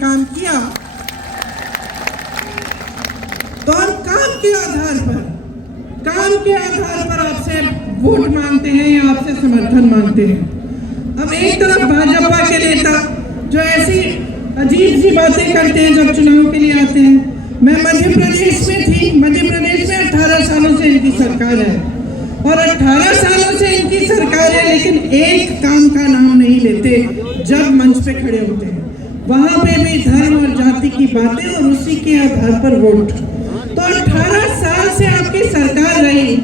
काम किया तो हम काम के आधार पर आपसे वोट मांगते हैं या आपसे समर्थन मांगते हैं। अब एक तरफ भाजपा के नेता जो ऐसी अजीब सी बातें करते हैं जब चुनाव के लिए आते हैं। मैं मध्य प्रदेश में थी, मध्य प्रदेश में 18 सालों से इनकी सरकार है और 18 सालों से इनकी सरकार है, लेकिन एक काम का नाम नहीं लेते जब मंच पे खड़े होते हैं। वहां पे भी धर्म और जाति की बातें और उसी के आधार पर वोट। तो 18 साल से आपकी सरकार रही,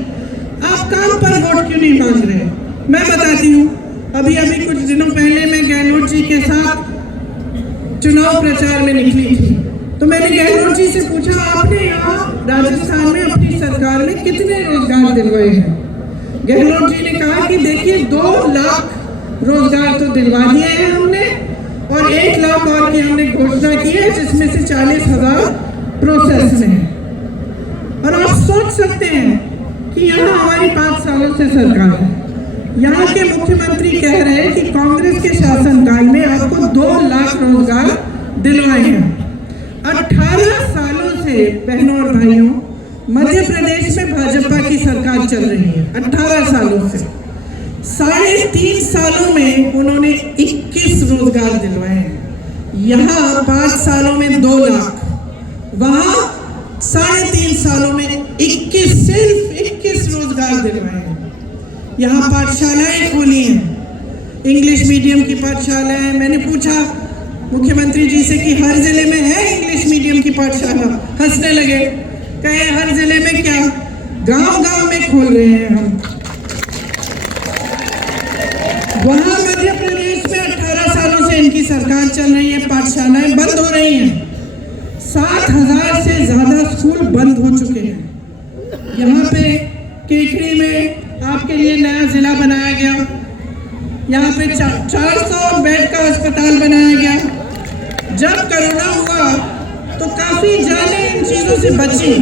आप काम पर वोट क्यों नहीं मांग रहे? मैं बताती हूँ, अभी कुछ दिनों पहले मैं गहलोत जी के साथ चुनाव प्रचार में निकली थी, तो मैंने गहलोत जी से पूछा, आपने यहाँ राजस्थान में अपनी सरकार में कितने रोजगार दिलवाए हैं? गहलोत जी ने कहा कि देखिए 2 लाख रोजगार तो दिलवा दिए हैं हमने और 1 लाख और की हमने घोषणा की है, जिसमें से 40,000 प्रोसेस में है। और आप सोच सकते हैं कि यहाँ हमारी 5 सालों से सरकार है, यहाँ के मुख्यमंत्री कह रहे हैं कि कांग्रेस के शासनकाल में आपको 2 लाख रोजगार दिलवाए हैं। 18 सालों से बहनों और भाइयों मध्य प्रदेश में भाजपा की सरकार चल रही है। 18 सालों से 3.5 सालों में उन्होंने 21 रोजगार दिलवाए हैं। यहाँ 5 सालों में 2 लाख, वहां 3.5 सालों में 21, सिर्फ 21 रोजगार दिलवाए हैं। यहाँ पाठशालाएं खोली हैं, इंग्लिश मीडियम की पाठशालाएं। मैंने पूछा मुख्यमंत्री जी से कि हर जिले में है इंग्लिश मीडियम की पाठशाला? हंसने लगे, कहे हर जिले में क्या, गांव-गांव में खोल रहे हैं हम। वहां मध्य प्रदेश में 18 सालों से इनकी सरकार चल रही है, पाठशालाएं बंद हो रही हैं। 7,000 से ज्यादा स्कूल बंद हो चुके हैं। यहाँ पे केकड़ी में आपके लिए नया जिला बनाया गया, यहाँ पे 400 बेड का अस्पताल बनाया गया। जब कोरोना हुआ तो काफी जाने इन चीजों से बची।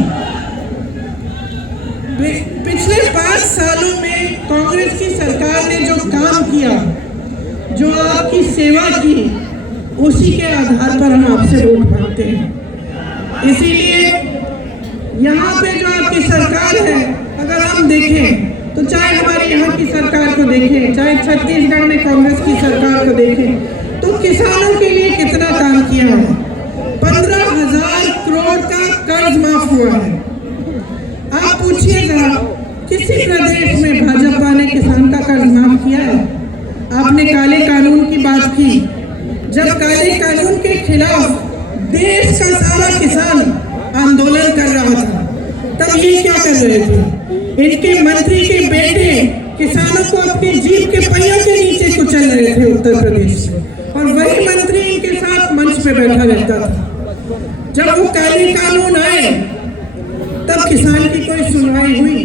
पिछले 5 सालों में कांग्रेस की सरकार ने जो काम किया, जो आपकी सेवा की, उसी के आधार पर हम आपसे वोट मांगते हैं। इसीलिए यहाँ पे जो आपकी सरकार है, अगर हम देखें तो चाहे हमारे यहाँ की सरकार को देखें, चाहे छत्तीसगढ़ में कांग्रेस की सरकार को देखें, तो किसानों के लिए कितना काम किया है। 15,000 करोड़ का कर्ज माफ हुआ है। आप पूछिएगा किसी प्रदेश में भाजपा ने किसान का कर्ज माफ किया है? आपने काले कानून की बात की, जब काले कानून के खिलाफ देश का सारा किसान आंदोलन कर रहा था, तब ये क्या कर रहे थे? इनके मंत्री के बेटे किसानों को अपनी जीप के पहियों के नीचे कुचल रहे थे उत्तर प्रदेश में, और वही मंत्री इनके साथ मंच पे बैठा रहता था। जब वो काले कानून आए तब किसान की कोई सुनवाई हुई?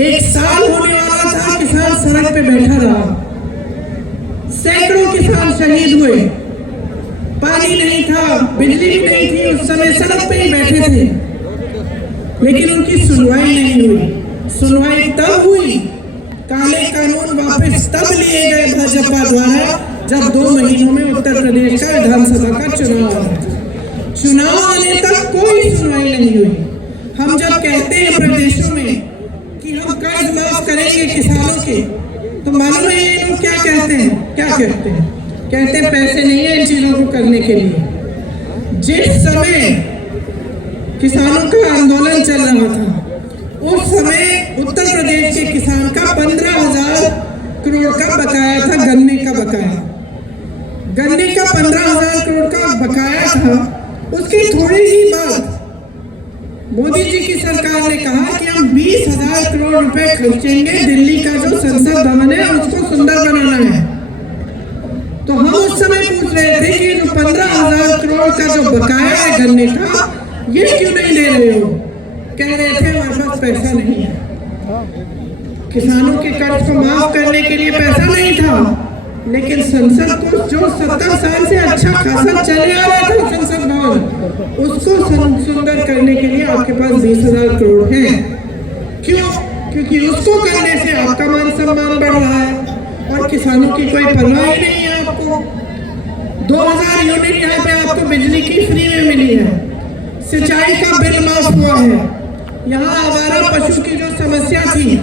1 साल होने वाला था, किसान सड़क पे बैठा रहा, सैकड़ों किसान शहीद हुए। पानी नहीं था, बिजली भी नहीं थी, उस समय सड़क पे ही बैठे थे, लेकिन उनकी सुनवाई नहीं हुई। सुनवाई तब हुई, काले कानून वापस तब लिए गए भाजपा द्वारा जब 2 महीनों में उत्तर प्रदेश का विधानसभा का चुनाव आया। चुनाव आने तक कोई सुनवाई नहीं हुई। हम जब कहते हैं प्रदेशों में कि हम कर्ज माफ करेंगे किसानों के, तो मालूम है ये लोग क्या कहते हैं? क्या कहते हैं? कहते हैं पैसे नहीं है इन चीजों को करने के लिए। जिस समय किसानों का आंदोलन चल रहा था, उस समय उत्तर प्रदेश के किसान का 15,000 करोड़ का बकाया था, गन्ने का बकाया। गन्ने का 15,000 करोड़ का बकाया था। उसकी थोड़ी ही बाद मोदी जी की सरकार ने कहा कि हम 20,000 करोड़ रुपए खर्चेंगे, दिल्ली का जो संसद भवन है उसको सुंदर बनाना है। तो हम उस समय पूछ रहे थे कि जो 15,000 करोड़ का जो बकाया है गन्ने का, ये क्यों नहीं ले रहे हो? कह रहे थे हमारे पास पैसा नहीं है। किसानों के कर्ज को माफ करने के लिए पैसा नहीं था, लेकिन संसद को जो 70 साल से अच्छा खासा चले आ रहा था संसद भवन, उसको सुंदर करने के लिए आपके पास 20,000 करोड़ है। क्यों? क्योंकि उसको करने से आपका मान सम्मान बढ़ रहा है और किसानों की कोई परवाह नहीं है आपको। 2000 यूनिट यहाँ सिंचाई का बिल माफ हुआ है। यहाँ आवारा पशु की जो समस्या थी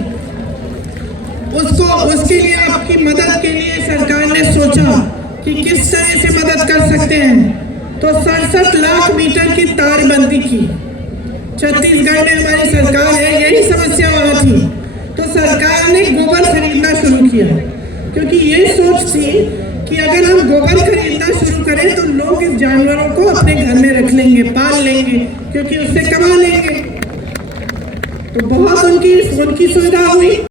उसके लिए आपकी मदद के लिए सरकार ने सोचा कि किस तरह से मदद कर सकते हैं, तो 67 लाख मीटर की तारबंदी की। छत्तीसगढ़ में हमारी सरकार है, यही समस्या वहाँ थी, तो सरकार ने गोबर खरीदना शुरू किया, क्योंकि ये सोच थी कि अगर हम गोबर खरीदना शुरू करें तो लोग इस जानवरों को अपने घर में रख लेंगे, पाल लेंगे, क्योंकि उससे कमा लेंगे। तो बहुत उनकी सुविधा हुई।